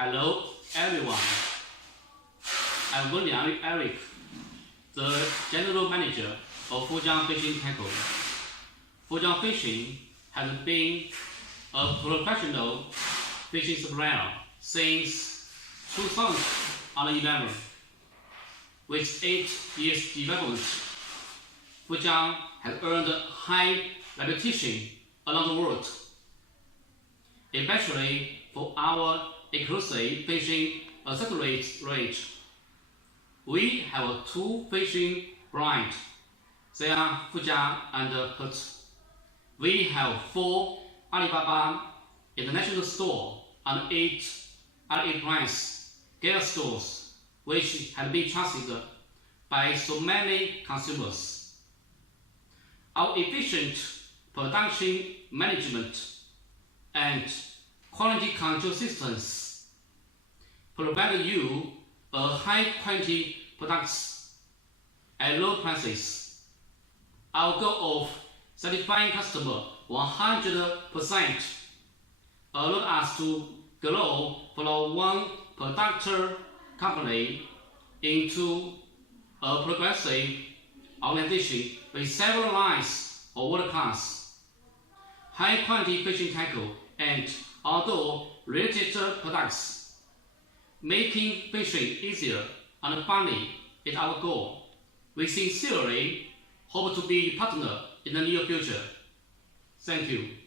Hello everyone, I'm Wenliang Eric, the General Manager of Fujian Fishing Tackle. Fujian Fishing has been a professional fishing supplier since 2011. With 8 years development, Fujian has earned a high reputation around the world, especially for our exclusive fishing accessories range. We have 2 fishing brands. They are Fujian and Hertz. We have 4 Alibaba international stores and 8 AliExpress gear stores, which have been trusted by so many consumers. Our efficient production management and quality control systems provide you a high quality products at low prices. Our goal of satisfying customer 100% allowed us to grow from one product company into a progressive organization with several lines of world-class, high-quality fishing tackle and outdoor related products. Making fishing easier and funny is our goal. We sincerely hope to be a partner in the near future. Thank you.